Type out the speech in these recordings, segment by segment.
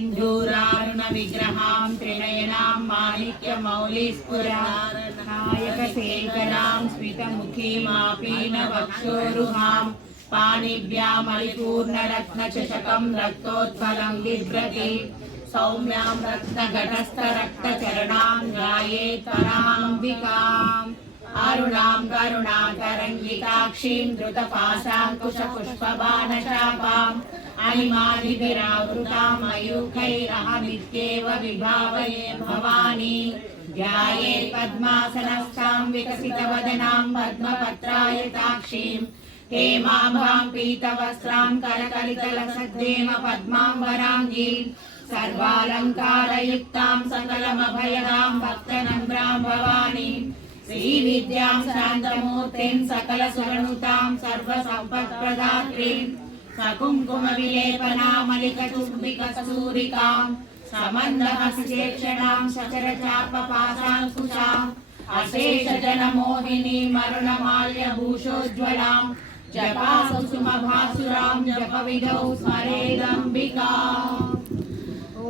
सिंधूरारुण विग्रहां त्रिनयनां माणिक्यमौलिस्फुरनायकशेखरां स्मितमुखीमापीनवक्षोरुहां पाणिभ्यामलिपूर्णरत्नचषकं रक्तोत्पलं बिभ्रति सौम्यां रत्नघटस्थरक्तचरणां ध्यायेत्पराम्बिकाम् अरुणां करुणातरङ्गिताक्षीं धृतपाशाङ्कुशपुष्पबाणशापाम् अणिमादिभिरावृतां मयूखैरहमित्येव विभावये भवानी ध्यायेत् पद्मासनस्थां विकसितवदनां पद्मपत्रायताक्षीं हेमाभां पीतवस्त्रां करकलितलसद्देम पद्माम्बराङ्गीं सर्वालङ्कारयुक्तां सकलमभयदां भक्तनम्रां भवानीं श्रीविद्यां शान्तमूर्तिं सकलसुरनुतां सर्वसम्पत्प्रदात्रीं सकुङ्कुमविलेपनामलिकचुम्बिकस्तूरिकां समन्दहस्तेक्षणां शचरचापपाशाङ्कुशाम् अशेषजनमोहिनीं मरुणमाल्यभूषोज्ज्वलां जपाकुसुमभासुरां जपविधौ स्मरेदम्बिकाम्। ॐ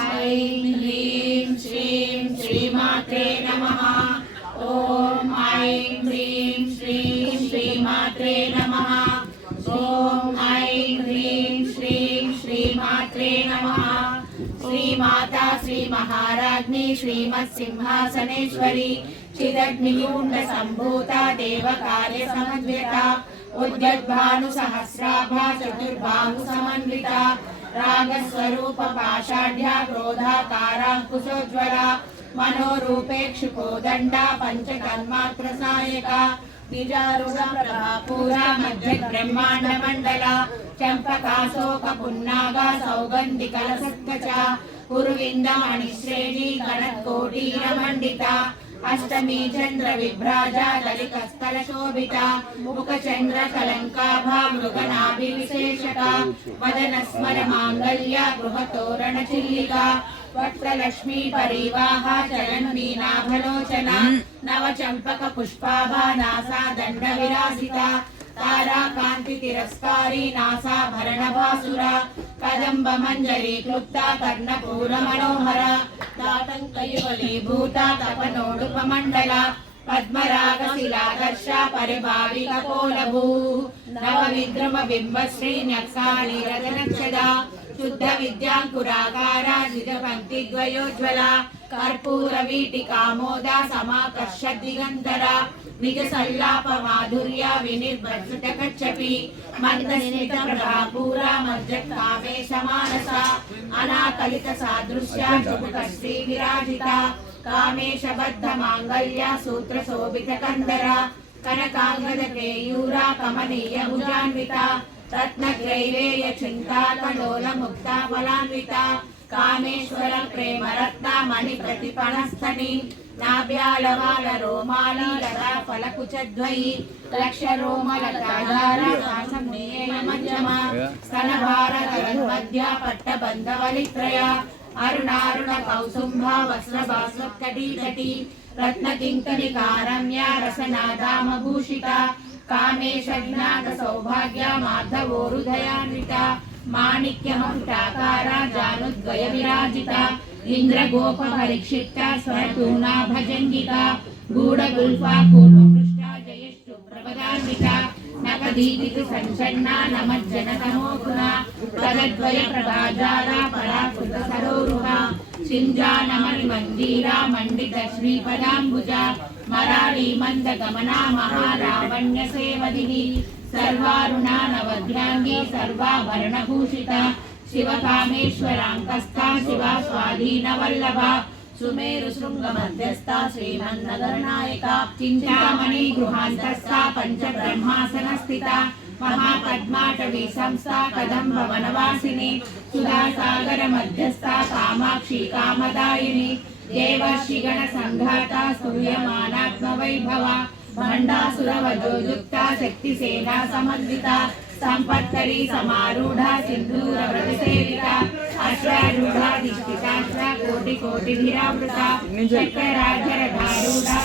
ऐं ह्रीं श्रीं श्रीमात्रे नमः। ॐ ऐं ह्रीं श्रीं श्रीमात्रे नमः। ॐ ऐं ह्रीं श्रीं श्रीमात्रे नमः। श्रीमाता श्रीमहाराज्ञी श्रीमत्सिंहासनेश्वरी चिदग्निकुण्डसम्भूता देवकार्यसमन्विता उद्यद्भानुसहस्राभा चतुर्बाहुसमन्विता रागस्वरूप पाषाढ्या क्रोधाकाराङ्कुशोज्ज्वला मनोरूपेक्षुकोदण्डा पञ्चतन्मात्रसायका निजारूढा प्रभापूरा मध्यब्रह्माण्डमण्डला चम्पकाशोकपुन्नागा सौगन्धिकलसत्कचा उर्विन्दमणिश्रेणी गणत्कोटीरमण्डिता अष्टमी चंद्र विभ्राजा दलितस्थलशोभिता मुखचंद्रकलंकाभा मृगनाभिविशेषका वदनस्मर मांगल्य गृहतोरणचिल्लिका वक्त्रलक्ष्मी परिवाहा चरणमीनाभलोचना नवचंपकपुष्पाभा नासा दण्डविराजिता ताराकान्ति तिरस्कारी नासाभरणभासुरा कदम्ब मंजरी क्लुप्ता कर्णपूरमनोहरा ताटङ्कयुगलीभूता तपनोडुपमण्डला पद्मरागशिलादर्शा परिभाविकपोलभूः नवविद्रुमबिम्बश्री न्यक्सालीरजनक्षदा शुद्ध विद्याङ्कुराकारा द्विजपङ्क्तिद्वयोज्ज्वला कर्पूरवीटिकामोदा समाकर्षद्दिगन्धरा निजसल्लापमाधुर्या विनिर्भर्सुटकच्छपि मन्दस्मितप्रभापूरा मज्जत्कामेशमानसा अनाकलितसादृश्या चुबुकश्री विराजिता कामेशबद्धमाङ्गल्या सूत्रशोभितकन्दरा कनकाङ्गदकेयूरा कमनीयभुजान्विता रत्नग्रैवेयचिन्ताकलोलमुक्ता फलान्विता कामेश्वर प्रेमरत्ना मणिप्रतिपणस्थनि नाभ्यालवाल रोमाली लता फलकुचद्वयी लक्षरोमलताधारा मध्यमा स्तनभारतमध्या पट्टबन्धवलित्रया अरुणारुण कौसुम्भा वस्त्रभास्वत्कटीतटी रत्नकिङ्कणिकारम्या रसनादामभूषिता कामेशज्ञात सौभाग्या माधवोरुधयान्विता माणिक्यमकुटाकारा जानुद्वय विराजिता इन्द्रगोपपरिक्षिप्ता स्वरतूना भजङ्गिता गूढगुल्फा पूर्वपृष्ठा जयष्टु प्रपदान्विता नखदीदितु सञ्चन्ना नमज्जनतमोगुणा पदद्वय प्रभाजाला पराकृतसरोरुहा सिञ्जानमणिमञ्जीरा मण्डित श्रीपदाम्बुजा मराळी मन्दगमना महालावण्यसेवदिनी सर्वारुणा नवध्याङ्गी सर्वाभरणभूषिता शिवकामेश्वराङ्कस्था शिवा स्वाधीनवल्लभा सुमेरुशृङ्गमध्यस्था श्रीमन्नगरनायका चिन्तामणि गृहान्तस्था पञ्चब्रह्मासनस्थिता महापद्माटवी संस्था कदम्बवनवासिनी सुधासागर मध्यस्था कामाक्षी कामदायिनी देवर्षिगण संघाता स्तूयमानात्मवैभवा भण्डासुरवजोयुक्ता शक्तिसेना समन्विता संपत्करी समारूढ़ा सिंधूर व्रतसेविता अश्वारूढ़ा दिष्टिताश्रा कोटि कोटिभिरावृता चक्रराजरधारूढ़ा